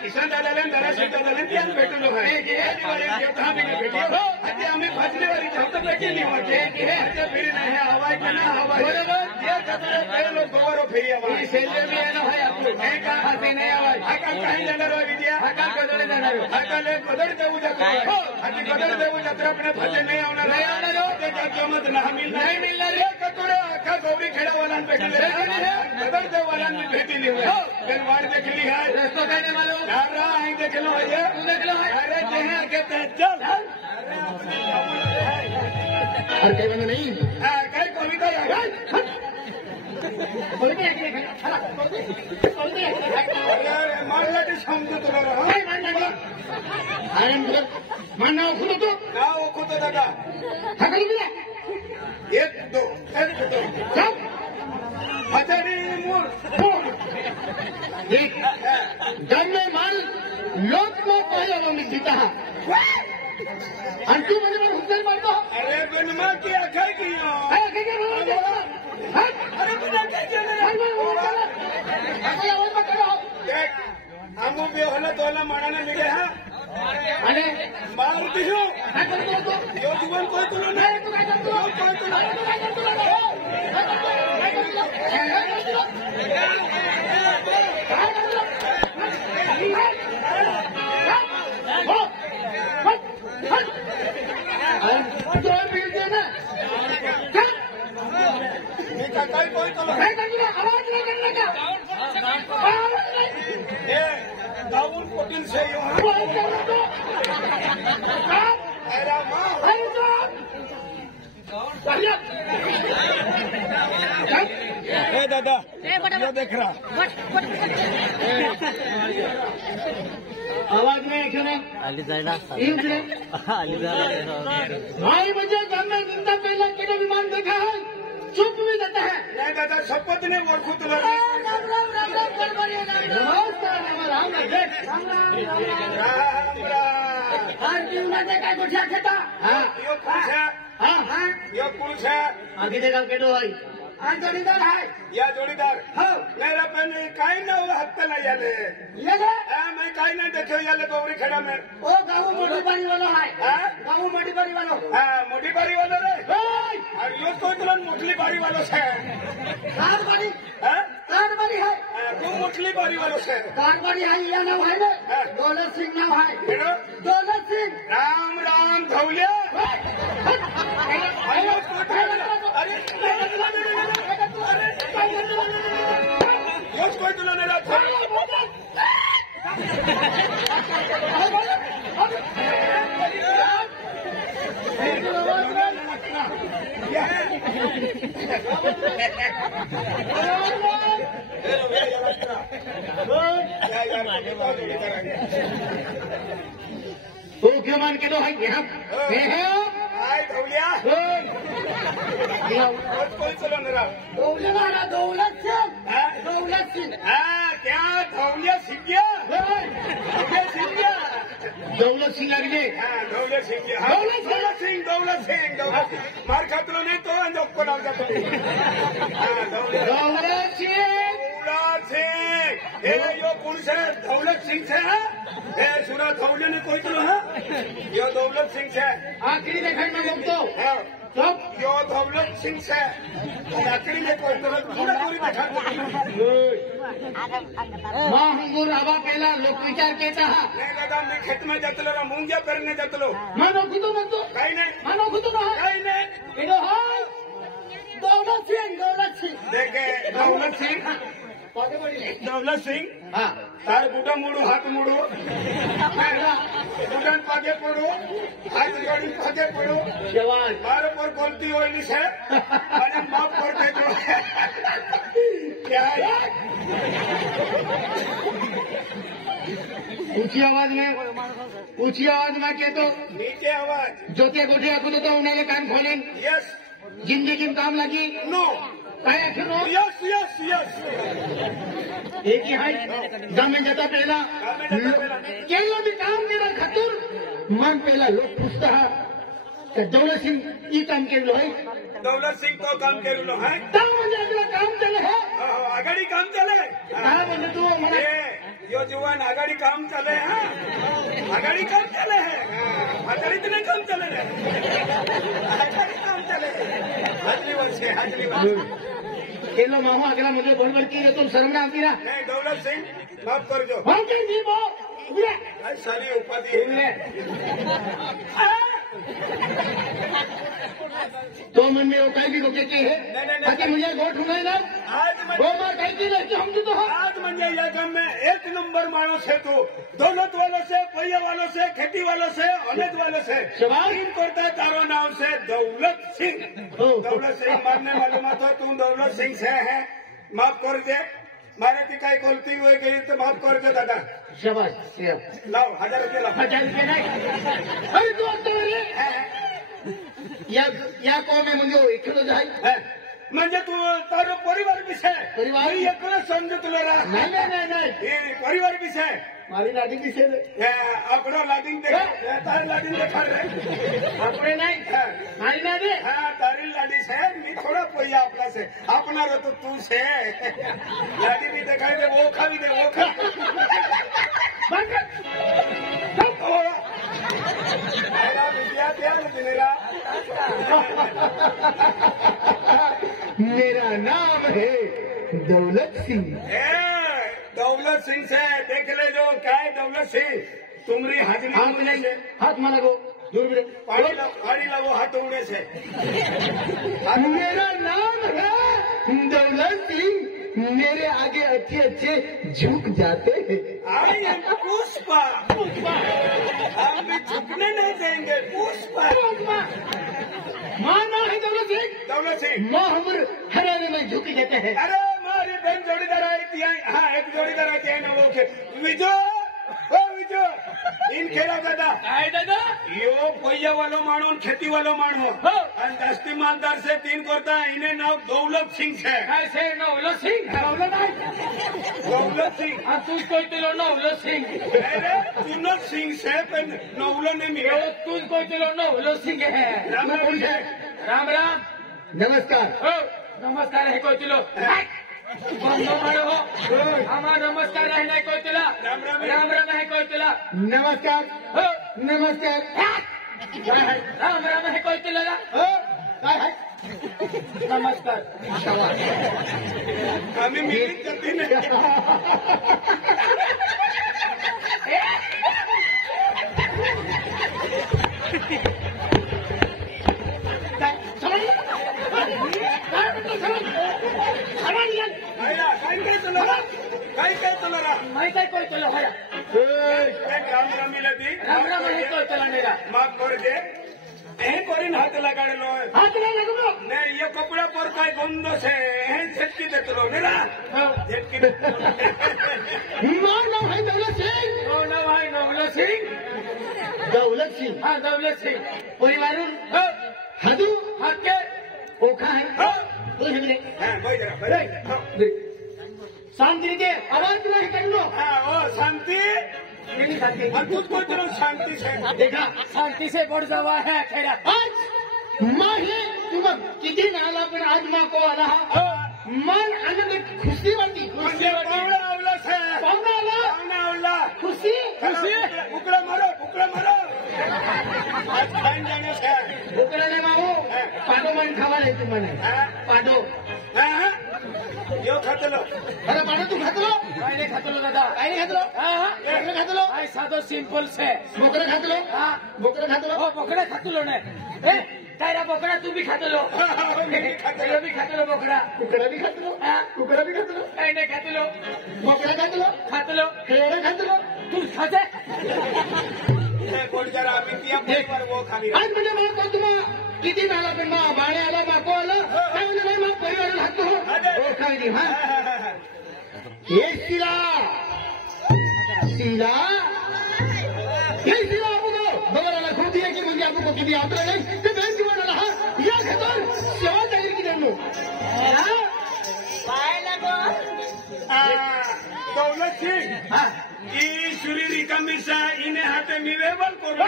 किसान दादाला नराशे दादाला त्याच भेटलो आहे आम्ही आम्ही भाजलेवारी जास्त भेटली होते फेरी नाही हवाय का ना हवाय बरोबर लोक गोवारो फेरी हवाय सेल्वे भी आहे ना भाई आपण हे का हाती नाही हवाय हा काल काही जाणार आहे विद्या हा काल कदळ जाणार हा काल कदळ देऊ जत्रा आणि कदळ देऊ जत्रा आपण भजन नाही होणार त्याच्या किंमत नाही मिळणार कतोडे अख्खा गौरी खेळावाला भेटले कदळ देवालांनी भेटली पण वाट देखली आहे रस्तो काय नाही मालूम आई देखलो भैया तू देखलो अरे जहाँ कहते हैं चल और कई बंद नहीं कई कविता अरे मारला ते समजू तुला मान नाव खुद तो नाव खुद दादा हकल दिला एक दो सब हजारी मूर एक जब मैं माल लोक में पहिला मी जीता हा आणि तू म्हणजे मला हुसैन मारतो अरे गणमा की अखाय की अरे बिना काय आमो बे होला तोला मानाने मिले हा अरे मार दियो काय करतो तो यो जीवन कोई तुलो नाही तू काय करतो काही कोई तुलो आवाज नहीं करने का दाऊन पोटील से अरे माँ दादा ये देख रहा आवाज नहीं क्यों भाई मुझे गवर्नमेंट जिंदा पहले किलो विमान देखा है चुप भी देता है नहीं दादा शपथ ने ओळखू तुला काय कुठल्या खेता यो पुरुष है आगे देखा केडो भाई हा जोडीदार आहे या जोडीदार हो मेरा पण काही ना हत्ता नाही याले ये मैं काही नाही देखो याले गौरी खेड़ा में ओ गाँव मोटी बारी वालो है गाँव मोटी बारी वालो मोटी बारी वालो रे और यो कोई तुला मोटली बारी वालो से कार बारी है तू मोटली बारी वालो से कार बारी है या नाम है ना दौलत सिंह नाम है दौलत सिंह राम राम धौलिया योच कोई तुला नाही राहत क्यों मान के दो है यहाँ हाय धौलिया कोई चलो नरा दौलत सिंह क्या धौलिया सीख गया दौलत सिंह लगे दौलत सिंह मार खातलो नहीं तो अंजोक को नाम जातो दौलत सिंह हे यो पुरुष है दौलत सिंह से हे सुना धौलिया ने कोई तो है यो दौलत सिंह से आखिरी देखा मैं लोग तो यो दौलत सिंह से आखिरी में कोई तो पूरी देखा माँ हमगुर हवा पेला लोक विचार कहता है नहीं दादा मैं खेत में जतलो रा मूंगिया पेरने जतलो मानो खुदो मत काही नाही मानो खुदो ना काही नाही इधो हाय दौलत सिंह देखे दौलत सिंह हाँ तार बूटा मुड़ू हाथ मुड़ू बूटन पागे पड़ो हाथ जोड़ी पागे पड़ो जवान मारो पर गलती होली से मैंने माफ कर दे दो क्या है ऊंची आवाज में कहतो नीचे आवाज जोते गोठे आखो तो उन्हें कान खोले यस जिंदगी में काम लगी नो काय आखिर रो यस यस यस एक ही हाई गमे जता पहला केलो भी काम केला खातर मन पहला लोग पूछता है कि दौलत सिंह ये काम केलो है दौलत सिंह तो काम केलो है काम म्हणजे आपला काम चाले है आघाडी काम चले काय म्हणजे तू मला यो जुवान आघाडी काम चले हाँ आघाडी काम चले है आघाडी तो नहीं काम चले आघाडी काम चले हाजरी वर्ष केलो मामा अगला मुझे बड़बड़ की रे तुम शर्म ना आती ना नहीं दौलत सिंह माफ कर जो हम के नहीं बो उरे सारी उपाधि तो मन में वो कहीं भी रोके की है ताकि मुझे गोठ उन्हें ना आज वो मार कहीं की रहती हम तो आज म्हणजे या गांव में एक नंबर माणूस है तो दौलत वालों से पैया वालों से खेती वालों से अनेक वालों से शबाश। इन करता है तारो नाम से दौलत सिंह दौलत सिंह मानने मालूम तो तुम दौलत सिंह से है माफ कर दे मारे की काही गलती हुई गई तो माफ कर दे दादा शाबाश लाओ 1000 रुपये लाओ 1000 रुपये नहीं अरे तू तो रे या को में मुझे एकलो जाय म्हणजे तू तारो परिवार विषय परिवार? मी एकला समजतलो रा नहीं हे परिवार विषय मारी लाडी किसे रे आपणो लाडीन दे तार लाडीन देखा रे अपने नहीं मारी ना दे हाँ तारी लाडी से मी थोड़ा पैया अपना से अपना रो तो तू से लाडी भी दिखाई दे वो खा भी दे वो खा मेरा विद्या त्याग मेरा मेरा नाम है दौलत सिंह दौलत सिंह से देख ले जो क्या है दौलत सिंह तुम्हारी हाजिरी हाथ नहीं हाथ माना को दूर भी पानी लगो हाथ उड़े से मेरा नाम है दौलत सिंह मेरे आगे अच्छे अच्छे झुक जाते हैं आई एम पुष्पा हम भी झुकने नहीं देंगे पुष्पा माँ नाम है दौलत सिंह माँ हम हराने में झुक जाते हैं अरे हमारी बहन जोड़ीदार आई थी हाँ एक जोड़ीदार आई थी वो के विजो इन खेला दादा यो पैया वालो मानो खेती वालो मानो दस्ती मालदार से 3 करता इन्हें नाम दौलत सिंह से ऐसे दौलत सिंह दौलत सिंह तू कोई तिलो दौलत सिंह अरे तुनत सिंह से नौलो नहीं मिले तू कोई तिलो दौलत सिंह है राम राम नमस्कार है कोई तिलो हमारा नमस्कार है नहीं कोई तिला राम राम है कोई तिला नमस्कार राम राम है कोई तिला नमस्कार हमें मिली करती नहीं काय तुला मैं काय कोई चलो है राम मिलती राम है कोई चला मेरा माफ कर दे करीन हाथ लगाड़ेलो हाथ नहीं लगो ने ये कपड़ा पर काय गंदो से झटकी देतलो नेरा झटकी मां नाम है दौलत सिंह ओ नाम है दौलत सिंह हाँ दौलत सिंह परिवार हदू हक के ओखा है शांति के आवाज नहीं कर लो शांति तू को शांति से देखा शांती से बढ़ जावा है खेरा आज माँ ही तुम किती नाला पण आज माँ को आला मन आनंद खुशी वाटी पावड़ा आवला खुशी बुकड़ा मारो आज खाइन जाने से बुकड़ा ने माऊ पाडो मन खावा नहीं तुम्हारे पाडो यो खातलो अरे पाडो तू खातलो काय नाही खातलो दादा काय नाही खातलो खातलो काय साधो सिंपल से बोकड़ा खातलो बोकड़ा खातलो हो बोकड़ा खातलो ने तारा बोकड़ा तू भी खातलो यो भी खातलो बोकड़ा भी खातलो काय नाही खातलो बोकड़ा खातलो खेड़ा खातलो तू खाते कोण जरा आम्ही ती परिवार वो खाली आज म्हणजे मला को तुम्हा किती नाला पण मा बाळे आला माको आला काय म्हणजे नाही मग परिवार लागतो हो खाली हा हे शिला नहीं दिया आपको बघायला खूप दिए की म्हणजे आपको किती आवडलं नाही ते बँक किंवा हा या खातर सेवा जाहीर की देणं दौलत सिंह ई सुरी रिकामीसा इने हाते मी वेबल करू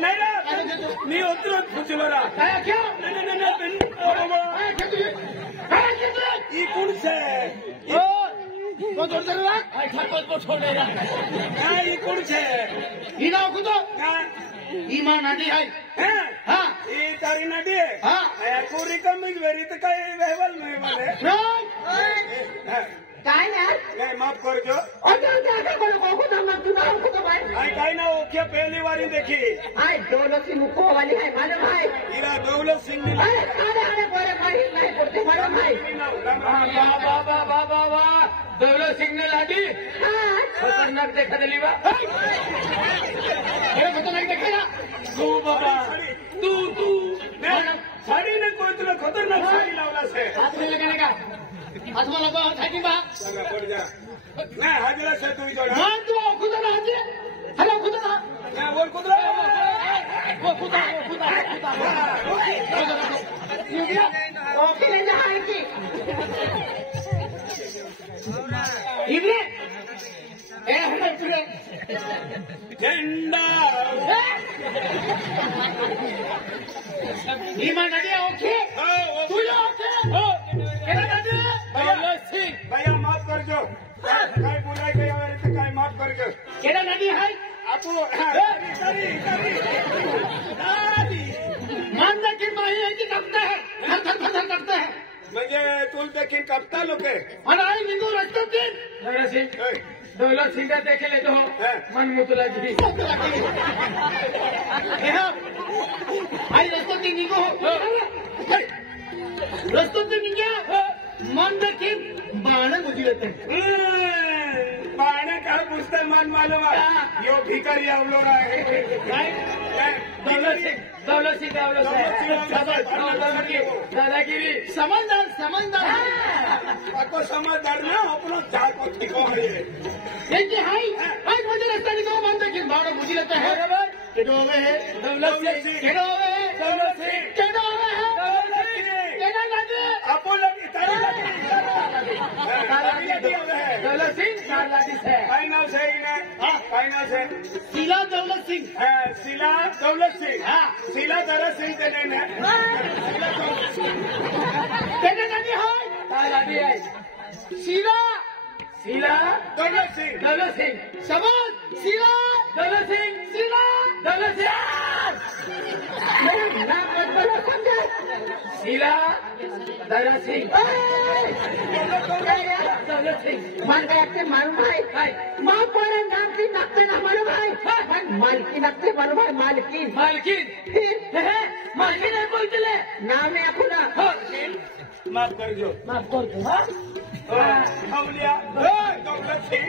नाही ना मी उतरत खुचलो रा ई कोण से ई कोण से ही नाव कुठं ही मा नदी आहे हा ई तारी नदी आहे हा कोरी कमीच वेरी तर काही वेहवल नाही मला काय ना नाही माफ करजो काही ना ओके पहली बारी देखी आय दौलत सिंह मुको वाली है मालूम है इरा दौलत सिंह ने अरे अरे बोले भाई नहीं पड़ते मालूम है बाबा दौलत सिंह ने लादी खतरनाक देखा दिली बा खतरनाक देखेला तू बाबा तू साडी ने कोई तुला खतरनाक साडी लावला से हात में लगाने का हाथ में लगा हाथी बा सांगा पड जा नाही हाजला से तू जोडा हाँ तू खुदा ना हाथी हेलो खुदा ना नाही बोल कुदरा वो खुदा ओके ले जा है की इबने ए हेलो तुरे झंडा ईमान नदी ओके तू ओके केना नदी दौलत सिंह भैया माफ करजो काय बोलाय काय वगैरे तर काय माफ करजो केना नदी है आपू मानना की माही है कि कपता है थर कपता है म्हणजे तुल देखील कपता लोक अनाई निगो रस्तो दिन दौलत सिंह का देखे ले तो मन मुतला जी आई रस्तो दिन निगो रस्तो दिन निगो मन देखील बाण बुझी लेते पाण्या का पुस्तक मान मालूम यो भिकारी आवलो दौलत सिंह दादागिरी समझदार आपको समझदार ना अपना जाको ठिको है देखिए हाई आज मुझे रास्ता निकाल मान देखिए बाण बुझी लेता है बराबर केडोवे है दौलत सिंह केडोवे है दौलत सिंह केडोवे है दौलत सिंह केना लागे अपोलो की तारीख दौलत सिंह नालादी से फाइनल से इन्हें फाइनल से सिला दौलत सिंह सिला दौलत सिंह सिला दरा सिंह के ने केना लागे हाय नालादी है सिला दौलत सिंह समझ सिला दौलत सिंह मेरा नाम मत बोलो समझे सिला दौलत सिंह मन का मालूम है माँ पर नाम की नक्ते ना मालूम है मालकी नक्ते मालूम है मालकी मालकिन है बोल दिले नाम है अपना माफ कर दो माफ कर दो हाँ अवलिया दौलत सिंह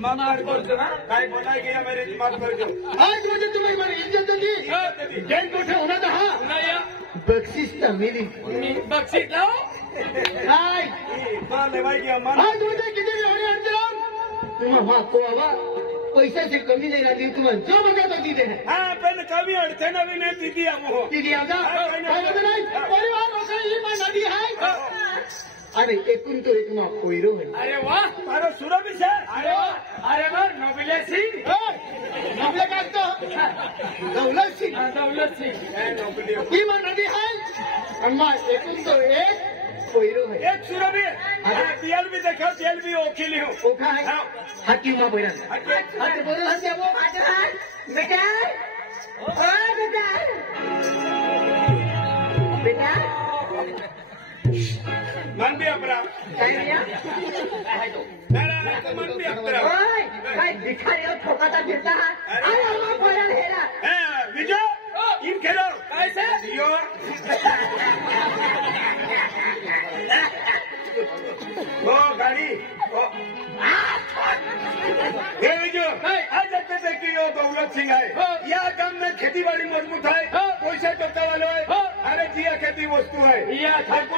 माफ कर दो काय बोला गया मेरे माफ कर दो आज मुझे तुम्हारी हमारी इज्जत दी जैन कोठे होना था बख्शीश था मेरी बख्शीश लाओ लेवाई गया मान आज मुझे किती होणे अंतराम तुम्हा वहाँ को आवा पैसा से कमी नहीं रही तुम्हें जो मजा तो दी देना हाँ पण कमी अडचण भी नाही दीदी आमो दीदी आजा परिवार होकर ही मां नदी है अरे एकूण तो एक मां कोयरो है अरे वाह मारो सुरो भी से अरे वाह नोबिले सिंह नोबिले का तो दौलत सिंह ही मां नदी है अम्मा एकूण तो एक कोयरो है एक सुरो भी तेल भी देखो तेल भी ओखिली हो ओखा है हाथी मां बैठा हाथी बोलो हाथी वो बेटा ओ बेटा मन भी अपरा काय दिया मन भी अपरा ओए काय भिखारी हो ठोकाता फिरता है अरे अम्मा बोलन हेरा विजय इन खेलो कैसे यो ओ गाड़ी हे विजय आज तक देखी यो दौलत सिंह है या गांव में खेती बाड़ी मजबूत है पैसा टोका वालों है अरे जी अखेती वस्तू आहे या ठाकूर